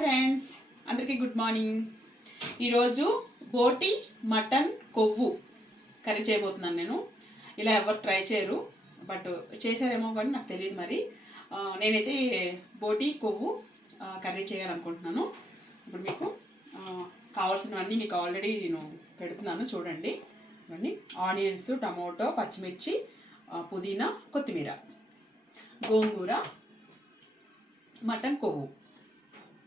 Friends, అందరికీ good morning. ఈరోజు బోటి మటన్ కొవ్వు కర్రీ చేయబోతున్నాను. నేను ఇలా ఎవరు ట్రై చేయరు, బట్ చేశారేమో కానీ నాకు తెలియదు. మరి నేనైతే బోటి కొవ్వు కర్రీ చేయాలనుకుంటున్నాను. ఇప్పుడు మీకు కావాల్సినవన్నీ మీకు ఆల్రెడీ నేను పెడుతున్నాను, చూడండి. ఇవన్నీ ఆనియన్స్, టమాటో, పచ్చిమిర్చి, పుదీనా, కొత్తిమీర, గోంగూర, మటన్ కొవ్వు.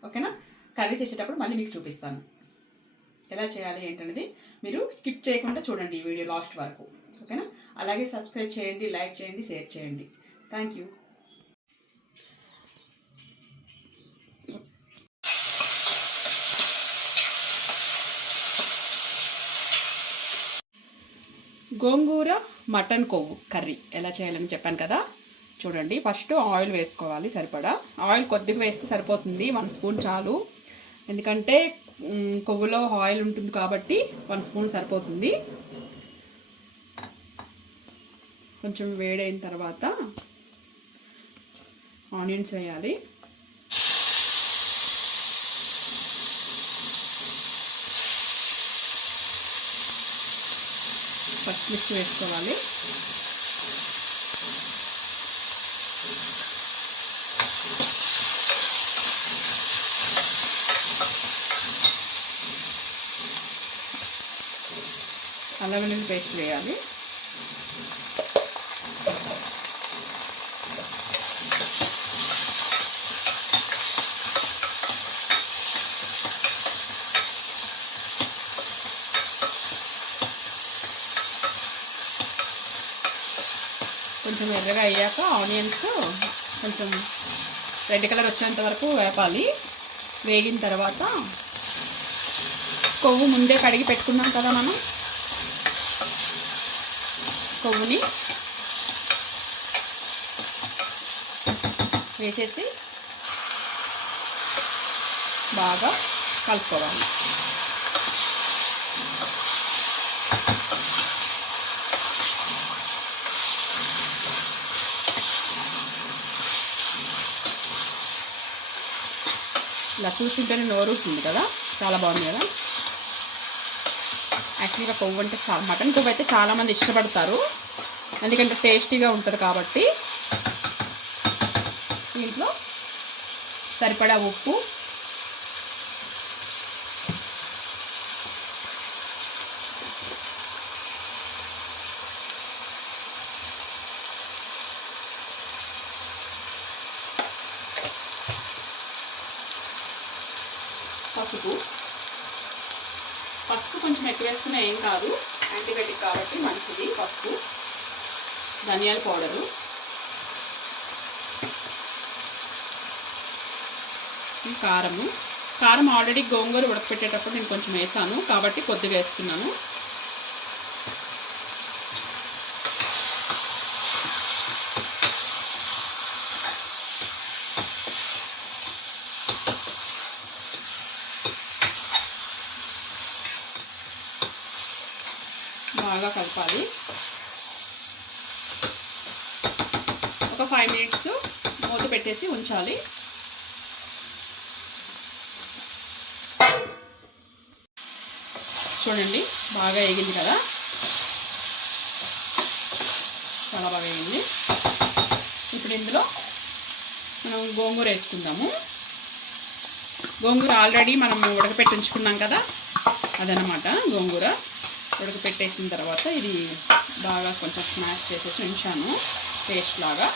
ఓకేనా? కర్రీ చేసేటప్పుడు మళ్ళీ మీకు చూపిస్తాను ఎలా చేయాలి ఏంటనేది. మీరు స్కిప్ చేయకుండా చూడండి ఈ వీడియో లాస్ట్ వరకు. ఓకేనా? అలాగే సబ్స్క్రైబ్ చేయండి, లైక్ చేయండి, షేర్ చేయండి. Thank you. గోంగూర మటన్ కొవ్వు కర్రీ ఎలా చేయాలని చెప్పాను కదా. చూడండి, ఫస్ట్ ఆయిల్ వేసుకోవాలి. సరిపడా ఆయిల్ కొద్దిగా వేస్తే సరిపోతుంది, 1 స్పూన్ చాలు. ఎందుకంటే కొవ్వులో ఆయిల్ ఉంటుంది కాబట్టి 1 స్పూన్ సరిపోతుంది. కొంచెం వేడైన తర్వాత ఆనియన్స్ వేయాలి. పచ్చిమిర్చి వేసుకోవాలి. అల్లం వెల్లుల్లి పేస్ట్ వేయాలి. కొంచెం ఎర్రగా అయ్యాక ఆనియన్స్ కొంచెం రెడ్ కలర్ వచ్చేంత వరకు వేపాలి. వేగిన తర్వాత కొవ్వు ముందే కడిగి పెట్టుకున్నాం కదా మనం, కొవ్వుని వేసేసి బాగా కలుపుకోవాలి. ఇలా చూస్తుంటేనే నోరుతుంది కదా, చాలా బాగుంది కదా. యాక్చువల్గా కొవ్వు అంటే మటన్ కొవ్వు అయితే చాలామంది ఇష్టపడతారు, ఎందుకంటే టేస్టీగా ఉంటుంది కాబట్టి. దీంట్లో సరిపడా ఉప్పు, పసుపు కొంచెం ఎక్కువ వేసుకున్నా ఏం కాదు, యాంటీబయాటిక్ కాబట్టి మంచిది పసుపు. ధనియాల పౌడరు, కారం ఆల్రెడీ గోంగూర ఉడకపెట్టేటప్పుడు నేను కొంచెం వేసాను కాబట్టి కొద్దిగా వేస్తున్నాను. బాగా కలపాలి. ఒక 5 మినిట్స్ మూత పెట్టేసి ఉంచాలి. చూడండి, బాగా వేగింది కదా, చాలా బాగా వేగింది. ఇప్పుడు ఇందులో మనం గోంగూర వేసుకుందాము. గోంగూర ఆల్రెడీ మనం ఉడకపెట్టి ఉంచుకున్నాం కదా, అదనమాట. గోంగూర ఉడకపెట్టేసిన తర్వాత ఇది బాగా కొంచెం స్మాష్ చేసేసి ఉంచాను పేస్ట్ లాగా.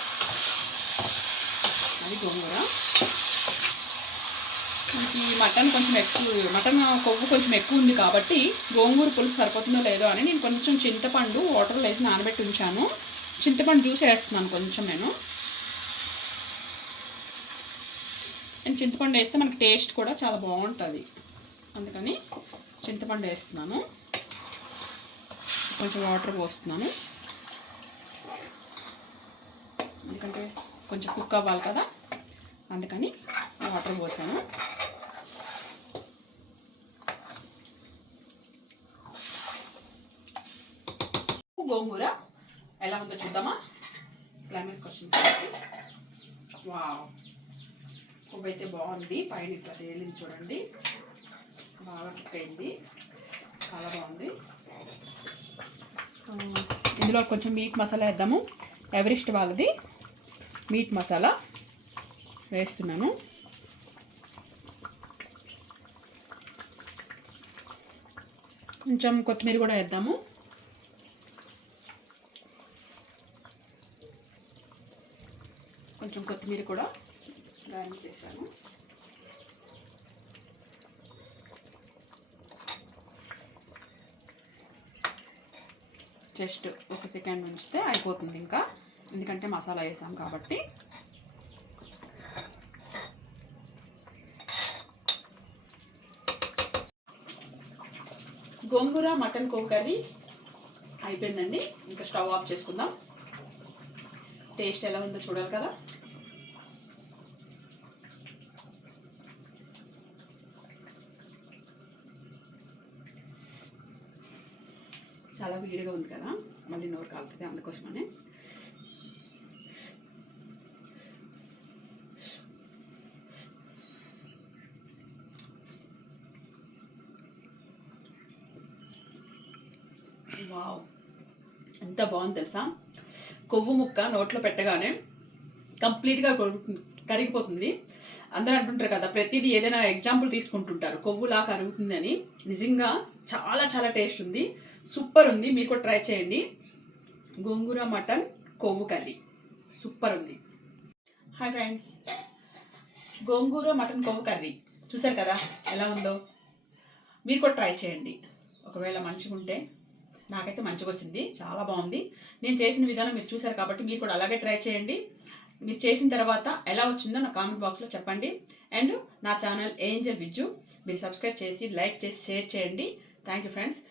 అది గోంగూర. ఈ మటన్ కొవ్వు కొంచెం ఎక్కువ ఉంది కాబట్టి గోంగూర పులుసు సరిపోతుందో లేదో అని నేను కొంచెం చింతపండు వాటర్లో వేసి నానబెట్టి ఉంచాను. చింతపండు జ్యూస్ వేస్తున్నాను కొంచెం. నేను చింతపండు వేస్తే మనకి టేస్ట్ కూడా చాలా బాగుంటుంది, అందుకని చింతపండు వేస్తున్నాను. కొంచెం వాటర్ పోస్తున్నాను, ఎందుకంటే కొంచెం కుక్ అవ్వాలి కదా, అందుకని వాటర్ పోసాను. గోంగూర ఎలా ఉందో చూద్దామా. Climax question. వావ్, కొవ్వు అయితే బాగుంది, పైన ఇట్లా తేలింది చూడండి, బాగా కుక్ అయింది, చాలా బాగుంది. ఇందులో కొంచెం మీట్ మసాలా వేద్దాము. ఎవరెస్ట్ వాళ్ళది మీట్ మసాలా వేస్తున్నాను. కొంచెం కొత్తిమీర కూడా వేద్దాము. కొంచెం కొత్తిమీర కూడా గార్నిష్ చేశాను. జస్ట్ ఒక సెకండ్ ఉంచితే అయిపోతుంది ఇంకా, ఎందుకంటే మసాలా వేసాం కాబట్టి. గోంగూర మటన్ కొవ్వు కర్రీ అయిపోయిందండి. ఇంకా స్టవ్ ఆఫ్ చేసుకుందాం. టేస్ట్ ఎలా ఉందో చూడాలి కదా. చాలా వేడిగా ఉంది కదా, మళ్ళీ నోరు కాలుతుంది, అందుకోసమనే. వావ్, ఎంత బాగుంది తెలుసా. కొవ్వు ముక్క నోట్లో పెట్టగానే కంప్లీట్గా కరిగిపోతుంది. అందరూ అంటుంటారు కదా, ప్రతిదీ ఏదైనా ఎగ్జాంపుల్ తీసుకుంటుంటారు, కొవ్వులా కరుగుతుంది అని. నిజంగా చాలా చాలా టేస్ట్ ఉంది, సూపర్ ఉంది. మీరు కూడా ట్రై చేయండి. గోంగూర మటన్ కొవ్వు కర్రీ సూపర్ ఉంది. హాయ్ ఫ్రెండ్స్, గోంగూర మటన్ కొవ్వు కర్రీ చూసారు కదా ఎలా ఉందో. మీరు కూడా ట్రై చేయండి. ఒకవేళ మంచిగా ఉంటే, నాకైతే మంచిగా వచ్చింది, చాలా బాగుంది. నేను చేసిన విధానం మీరు చూసారు కాబట్టి మీరు కూడా అలాగే ట్రై చేయండి. మీరు చేసిన తర్వాత ఎలా వచ్చిందో నా కామెంట్ బాక్స్లో చెప్పండి. అండ్ నా ఛానల్ ఏంజల్ విజ్జు మీరు సబ్స్క్రైబ్ చేసి, లైక్ చేసి, షేర్ చేయండి. Thank you friends.